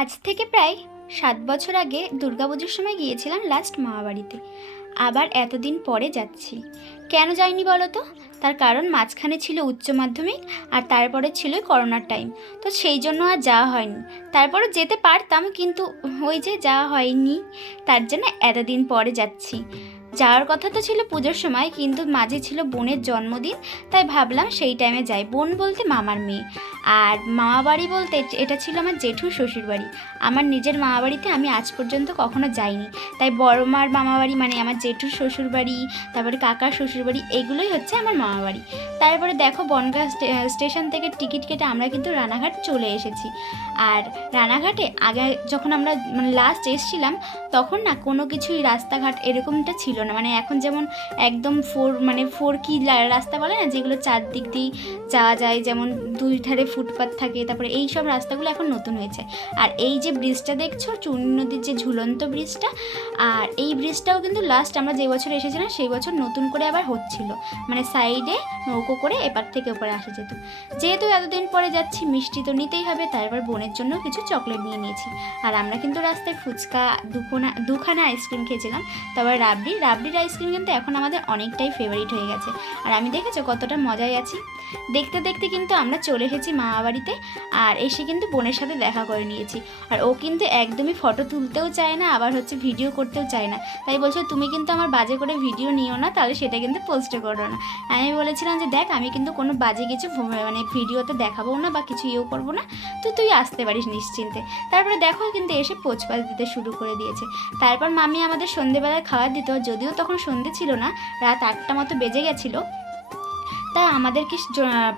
আজ থেকে প্রায় ৭ বছর আগে দুর্গাপুজোর সময় গিয়েছিলাম লাস্ট মামাবাড়িতে। আবার এতদিন পরে যাচ্ছি। কেন যাইনি বলো তো? তার কারণ মাঝখানে ছিল উচ্চ মাধ্যমিক আর তারপরে ছিল করোনার টাইম, তো সেই জন্য আর যাওয়া হয়নি। তারপরে যেতে পারতাম, কিন্তু ওই যে যাওয়া হয়নি, তার জন্য এতদিন পরে যাচ্ছি। যাওয়ার কথা তো ছিল পুজোর সময়, কিন্তু মাঝে ছিল বোনের জন্মদিন, তাই ভাবলাম সেই টাইমে যাই। বোন বলতে মামার মেয়ে, আর মামাবাড়ি বলতে এটা ছিল আমার জেঠুর শ্বশুরবাড়ি। আমার নিজের মামাবাড়িতে আমি আজ পর্যন্ত কখনো যাইনি, তাই বড় মার মামাবাড়ি মানে আমার জেঠুর শ্বশুরবাড়ি, তারপরে কাকার শ্বশুরবাড়ি, এগুলোই হচ্ছে আমার মামাবাড়ি। তারপরে দেখো বনগাঁ স্টেশন থেকে টিকিট কেটে আমরা কিন্তু রানাঘাট চলে এসেছি। আর রানাঘাটে আগে যখন আমরা লাস্ট এসেছিলাম, তখন না কোনো কিছুই রাস্তাঘাট এরকমটা ছিল না। মানে এখন যেমন একদম ফোর কি রাস্তা বলে না, যেগুলো চারদিক দিয়ে যাওয়া যায়, যেমন দুই ধারে ফুটপাথ থাকে, তারপরে এই সব রাস্তাগুলো এখন নতুন হয়েছে। আর এই যে ব্রিজটা দেখছো, চূর্ণী নদীর যে ঝুলন্ত ব্রিজটা, আর এই ব্রিজটাও কিন্তু লাস্ট আমরা যে বছর এসেছিলাম সেই বছর নতুন করে আবার হচ্ছিল। মানে সাইডে নৌকো করে এপার থেকে ওপরে আসা যেত। যেহেতু এতদিন পরে যাচ্ছি, মিষ্টি তো নিতেই হবে, তারপর বোনের জন্য কিছু চকলেট নিয়ে নিয়েছি। আর আমরা কিন্তু রাস্তায় ফুচকা দুখানা আইসক্রিম খেয়েছিলাম। তারপর রাবড়ির আইসক্রিম কিন্তু এখন আমাদের অনেকটাই ফেভারিট হয়ে গেছে। আর আমি দেখেছো কতটা মজায় আছি। দেখতে দেখতে কিন্তু আমরা চলে এসেছি মামাবাড়িতে, আর এসে কিন্তু বোনের সাথে দেখা করে নিয়েছি। আর ও কিন্তু একদমই ফটো তুলতেও চায় না, আবার হচ্ছে ভিডিও করতেও চায় না। তাই বলছে তুমি কিন্তু আমার বাজে করে ভিডিও নিও না, তাহলে সেটা কিন্তু পোস্টে করো না। আমি বলেছিলাম যে দেখ, আমি কিন্তু কোনো বাজে কিছু ভিডিওতে দেখাবো না বা কিছু ইয়েও করবো না, তো তুই আসতে পারিস নিশ্চিন্তে। তারপরে দেখো কিন্তু এসে পোচপাচ দিতে শুরু করে দিয়েছে। তারপর মামি আমাদের সন্ধেবেলায় খাবার দিত, যদিও তখন সন্ধে ছিল না, রাত ৮টা মতো বেজে গেছিলো। তা আমাদেরকে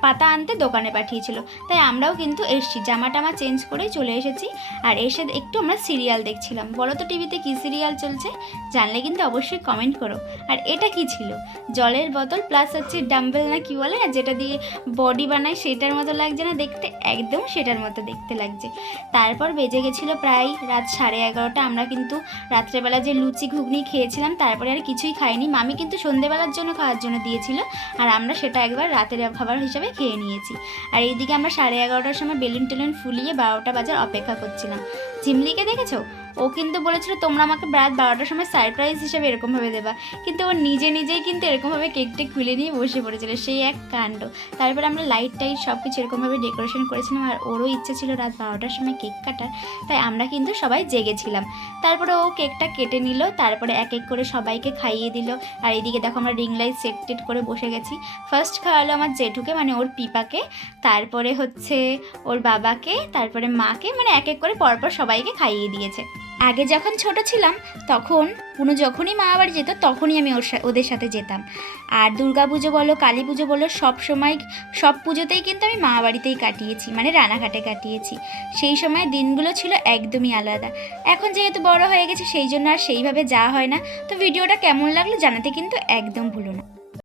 পাতা আনতে দোকানে পাঠিয়েছিল, তাই আমরাও কিন্তু এসেছি, জামা টামা চেঞ্জ করেই চলে এসেছি। আর এসে একটু আমরা সিরিয়াল দেখছিলাম। বলো তো টিভিতে কী সিরিয়াল চলছে? জানলে কিন্তু অবশ্যই কমেন্ট করো। আর এটা কি ছিল? জলের বোতল প্লাস হচ্ছে ডাম্বেল না কি বলে না, যেটা দিয়ে বডি বানায়, সেটার মতো লাগছে না দেখতে? একদম সেটার মতো দেখতে লাগছে। তারপর বেজে গেছিলো প্রায় রাত 11:30। আমরা কিন্তু রাত্রেবেলা যে লুচি ঘুগনি খেয়েছিলাম, তারপরে আর কিছুই খাইনি। মামি কিন্তু সন্ধেবেলার জন্য খাওয়ার জন্য দিয়েছিল, আর আমরা সেটা একবার রাতের খাবার হিসাবে খেয়ে নিয়েছি। আর এইদিকে আমরা 11:30টার সময় বেলুন টেলুন ফুলিয়ে 12টা বাজার অপেক্ষা করছিলাম। ঝিমলিকে দেখেছো? ও কিন্তু বলেছিল তোমরা আমাকে রাত 12টার সময় সারপ্রাইজ হিসেবে এরকমভাবে দেবা, কিন্তু ও নিজেই কিন্তু এরকমভাবে কেকটা খুলে নিয়ে বসে পড়েছিল। সেই এক কাণ্ড। তারপরে আমরা লাইট টাইট সব কিছু এরকমভাবে ডেকোরেশন করেছিলাম, আর ওরও ইচ্ছে ছিল রাত 12টার সময় কেক কাটার, তাই আমরা কিন্তু সবাই জেগেছিলাম। তারপরে ও কেকটা কেটে নিল, তারপরে এক এক করে সবাইকে খাইয়ে দিল। আর এইদিকে দেখো আমরা রিং লাইট সেট টেট করে বসে গেছি। ফার্স্ট খাওয়ালো আমার জেঠুকে, মানে ওর পিপাকে, তারপরে হচ্ছে ওর বাবাকে, তারপরে মাকে, মানে এক এক করে পরপর সবাইকে খাইয়ে দিয়েছে। আগে যখন ছোট ছিলাম, তখন পুনু যখনই মামাবাড়ি যেত, তখনই আমি ওদের সাথে যেতাম। আর দুর্গাপুজো বলো, কালী পুজো বলো, সব পুজোতেই কিন্তু আমি মামাবাড়িতেই কাটিয়েছি, মানে রানাঘাটে কাটিয়েছি। সেই সময় দিনগুলো ছিল একদমই আলাদা। এখন যেহেতু বড় হয়ে গেছে, সেই জন্য আর সেইভাবে যাওয়া হয় না। তো ভিডিওটা কেমন লাগলো জানাতে কিন্তু একদম ভুলো না।